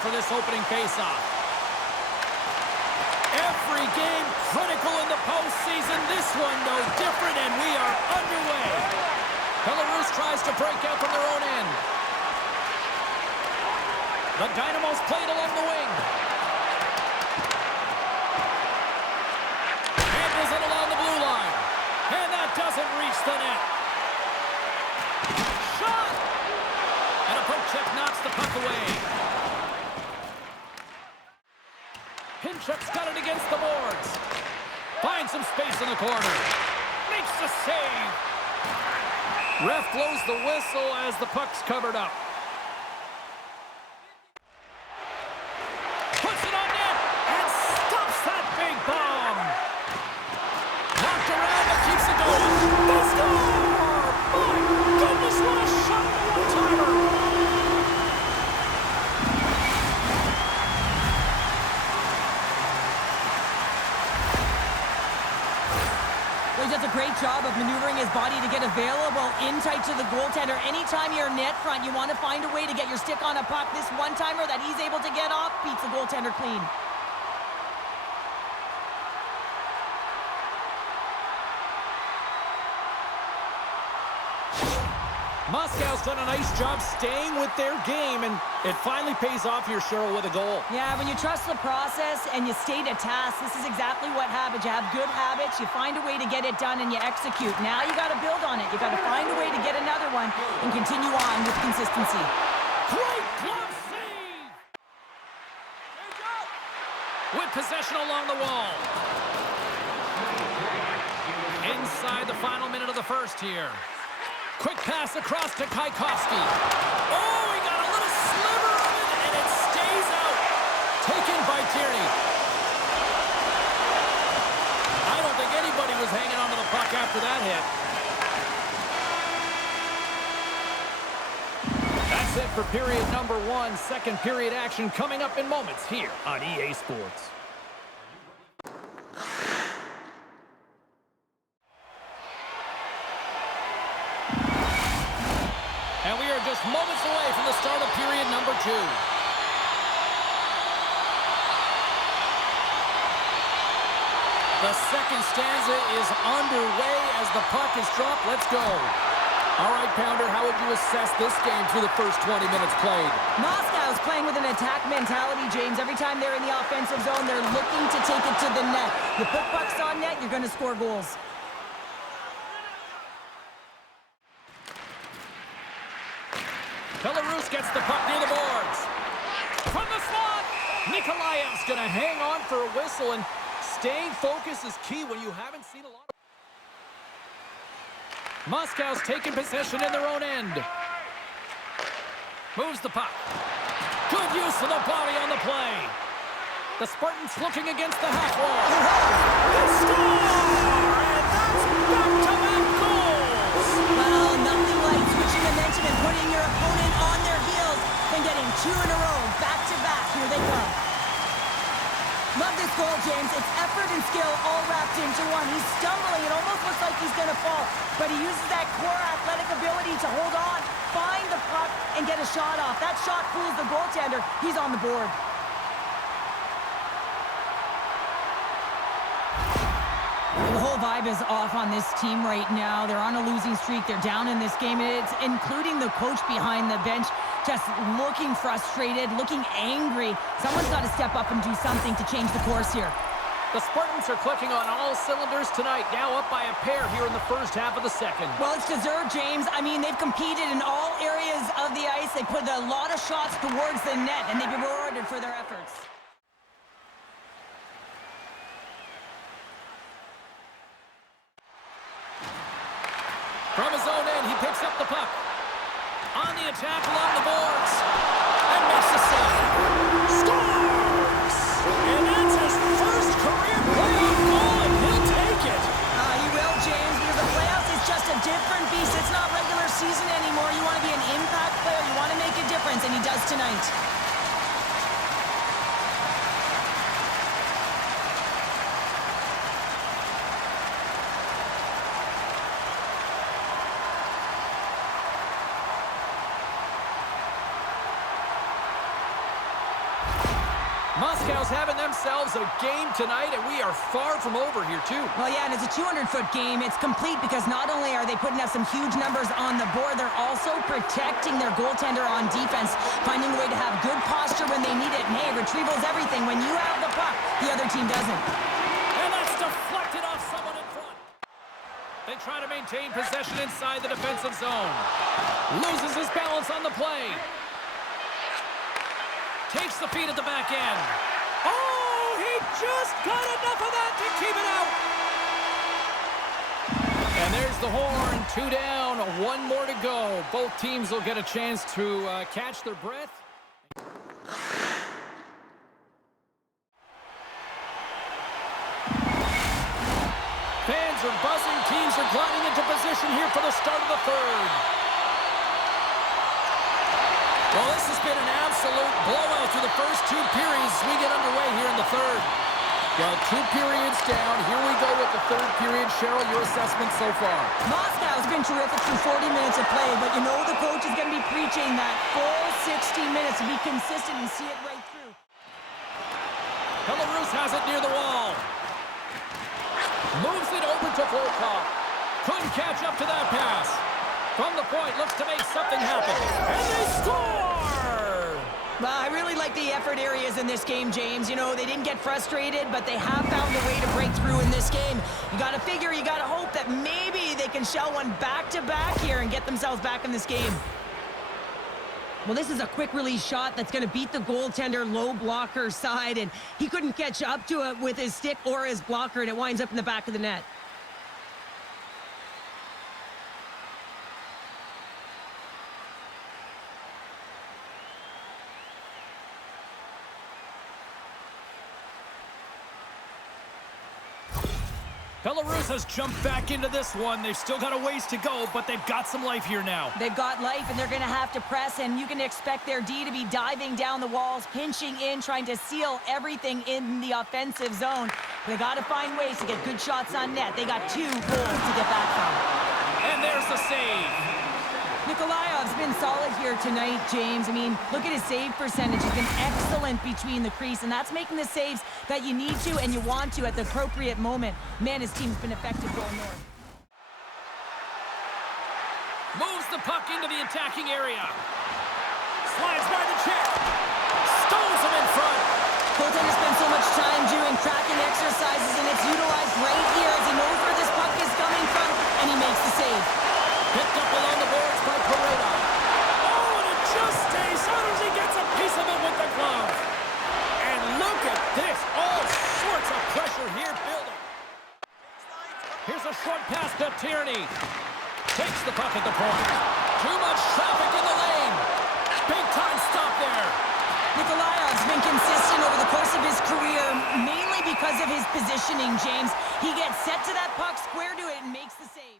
for this opening faceoff. Every game critical in the postseason. This one no different, and we are underway. Belarus tries to break out from their own end. The Dynamo's played along the wing. Handles it along the blue line. And that doesn't reach the net. Shot! And a poke check knocks the puck away. Pinchuk's got it against the boards. Finds some space in the corner. Makes the save. Ref blows the whistle as the puck's covered up. Puts it on net and stops that big bomb. Knocked around but keeps it going. They score! My goodness, what a shot and a one-timer! He does a great job of maneuvering his body to get available in tight to the goaltender. Anytime you're net front, you want to find a way to get your stick on a puck. This one-timer that he's able to get off beats the goaltender clean. Moscow's done a nice job staying with their game, and it finally pays off here, Cheryl, with a goal. Yeah, when you trust the process and you stay to task, this is exactly what happens. You have good habits, you find a way to get it done, and you execute. Now you got to build on it. You got to find a way to get another one and continue on with consistency. Great glove save! With possession along the wall. Inside the final minute of the first here. Quick pass across to Kaikowski. Oh, he got a little sliver of it, and it stays out. Taken by Tierney. I don't think anybody was hanging onto the puck after that hit. That's it for period number 1. Second period action coming up in moments here on EA Sports. And we are just moments away from the start of period number 2. The second stanza is underway as the puck is dropped. Let's go. All right, Pounder, how would you assess this game through the first 20 minutes played? Moscow's playing with an attack mentality, James. Every time they're in the offensive zone, they're looking to take it to the net. You put pucks on net, you're going to score goals. Belarus gets the puck near the boards. From the slot, Nikolaev's going to hang on for a whistle, and staying focused is key when you haven't seen a lot of... Moscow's taking possession in their own end. Moves the puck. Good use of the body on the play. The Spartans looking against the half wall. They score! And that's back-to-back goals! Well, nothing like switching momentum and putting your opponent on their heels and getting 2 in a row, back-to-back. Here they come. Love this goal, James. It's effort and skill all wrapped into one. He's stumbling. It almost looks like he's going to fall, but he uses that core athletic ability to hold on, find the puck, and get a shot off. That shot fools the goaltender. He's on the board. The whole vibe is off on this team right now. They're on a losing streak. They're down in this game. It's including the coach behind the bench, just looking frustrated, looking angry. Someone's got to step up and do something to change the course here. The Spartans are clicking on all cylinders tonight, now up by a pair here in the first half of the second. Well, it's deserved, James. I mean, they've competed in all areas of the ice. They put a lot of shots towards the net, and they've been rewarded for their efforts. From his own end, he picks up the puck. On the attack along the boards. And makes the save. Scores! And that's his first career playoff goal, and he'll take it. He will, James, because the playoffs is just a different beast. It's not regular season anymore. You want to be an impact player. You want to make a difference, and he does tonight. Moscow's having themselves a game tonight, and we are far from over here, too. Well, yeah, and it's a 200-foot game. It's complete because not only are they putting up some huge numbers on the board, they're also protecting their goaltender on defense, finding a way to have good posture when they need it. And, hey, retrieval's everything. When you have the puck, the other team doesn't. And that's deflected off someone in front. They try to maintain possession inside the defensive zone. Loses his balance on the play. Takes the feed at the back end. Oh, he just got enough of that to keep it out. And there's the horn. 2 down, 1 more to go. Both teams will get a chance to catch their breath. Fans are buzzing. Teams are gliding into position here for the start of the third. Well, this has been an absolute blowout through the first 2 periods. We get underway here in the third. Well, 2 periods down. Here we go with the third period. Cheryl, your assessment so far? Moscow's been terrific through 40 minutes of play, but you know the coach is going to be preaching that full 60 minutes to be consistent and see it right through. Belarus has it near the wall. Moves it over to Vaukie. Couldn't catch up to that pass. From the point, looks to make something happen. And they score! Well, I really like the effort areas in this game, James. You know, they didn't get frustrated, but they have found a way to break through in this game. You got to figure, you got to hope that maybe they can shell one back-to-back here and get themselves back in this game. Well, this is a quick release shot that's going to beat the goaltender low blocker side, and he couldn't catch up to it with his stick or his blocker, and it winds up in the back of the net. Belarus has jumped back into this one. They've still got a ways to go, but they've got some life here now. They've got life, and they're going to have to press, and you can expect their D to be diving down the walls, pinching in, trying to seal everything in the offensive zone. They got to find ways to get good shots on net. They got 2 goals to get back from. And there's the save. Nikolaev's been solid here tonight, James. I mean, look at his save percentage. He's been excellent between the crease, and that's making the saves that you need to and you want to at the appropriate moment. Man, his team's been effective going north. Moves the puck into the attacking area. Slides by the check. Stones him in front. Goaltender spends so much time doing tracking exercises, and it's utilized right here as he knows where this puck is coming from, and he makes the save. Picked up along the boards by Pareda. Oh, and it just stays out as he gets a piece of it with the glove. And look at this. All sorts of pressure here building. Here's a short pass to Tierney. Takes the puck at the point. Too much traffic in the lane. Big time stop there. Nikolaev's been consistent over the course of his career, mainly because of his positioning, James. He gets set to that puck, square to it, and makes the save.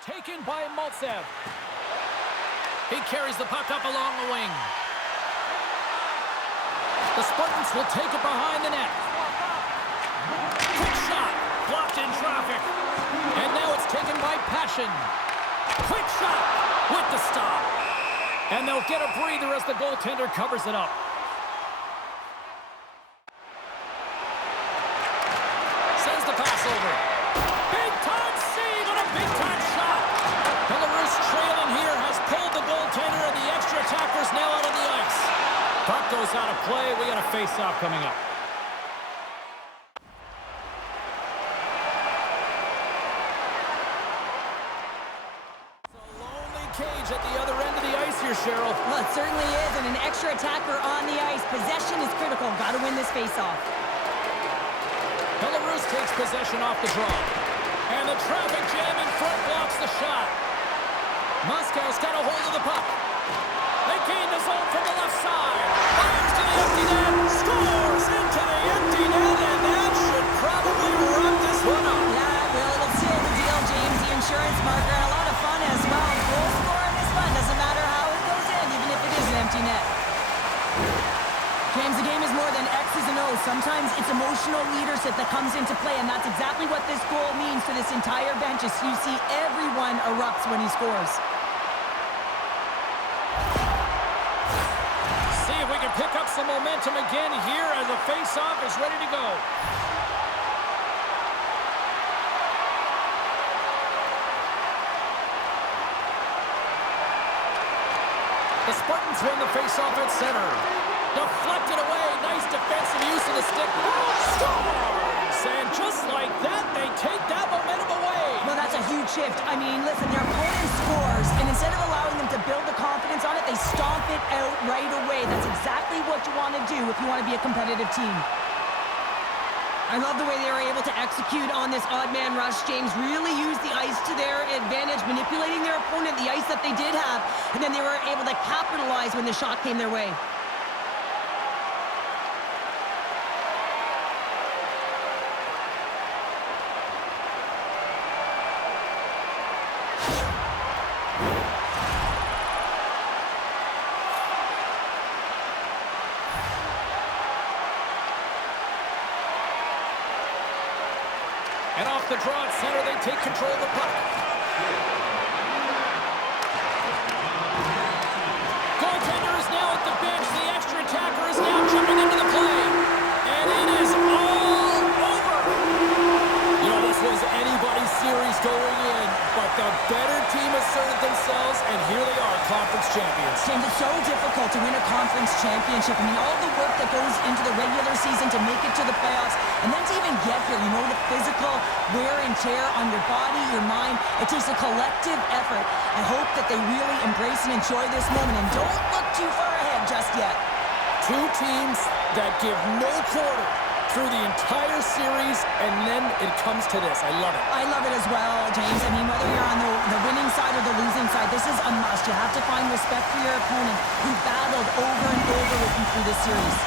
Taken by Maltsev. He carries the puck up along the wing. The Spartans will take it behind the net. Quick shot. Blocked in traffic. And now it's taken by Passion. Quick shot with the stop. And they'll get a breather as the goaltender covers it up. Sends the pass over. Big time save and a big time shot. Belarus trailing here has pulled the goaltender and the extra attackers now out on the ice. Puck goes out of play. We got a face-off coming up. Cage at the other end of the ice here, Cheryl. Well, it certainly is, and an extra attacker on the ice. Possession is critical. Got to win this faceoff. Belarus takes possession off the draw. And the traffic jam in front blocks the shot. Moscow's got a hold of the puck. They gain the zone from the left side. Fires to the empty net. Scores into the empty net, and that should probably wrap this one up. Yeah, well, it'll seal the deal, James. The insurance marker, and a lot of fun as well. Goal scoring is fun. Doesn't matter how it goes in, even if it is an empty net. James, the game is more than X's and O's. Sometimes it's emotional leadership that comes into play, and that's exactly what this goal means to this entire bench. As you see, everyone erupts when he scores. See if we can pick up some some momentum again here as the face-off is ready to go. The Spartans won the face-off at center. Deflected away. Nice defensive use of the stick. Scores! And just like that, they take that momentum away. Well, that's a huge shift. I mean, listen, their opponent scores, and instead of allowing them to build the confidence on it, they stomp it out right away. That's exactly what you want to do if you want to be a competitive team. I love the way they were able to execute on this odd man rush. James really used the ice to their advantage, manipulating their opponent, the ice that they did have, and then they were able to capitalize when the shot came their way. And off the draw at center, they take control of the puck. Goaltender is now at the bench. The extra attacker is now jumping into the play. And it is all over. You know, this was anybody's series going in, but the better team asserted themselves, and here they are, conference champions. James, it's so difficult to win a conference championship. I mean, all the work that goes into the regular season to make it to the playoffs, and then to even get here, you know, the physical wear and tear on your body, your mind. It takes a collective effort. I hope that they really embrace and enjoy this moment, and don't look too far ahead just yet. Two teams that give no quarter through the entire series, and then it comes to this. I love it. I love it as well, James. I mean, whether you're on the winning side or the losing side, this is a must. You have to find respect for your opponent who battled over and over with you through this series.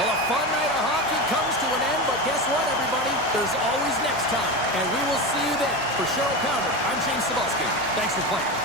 Well, a fun night of hockey comes to an end, but guess what, everybody? There's always next time, and we will see you then. For Cheryl Pounder, I'm James Cebulski. Thanks for playing.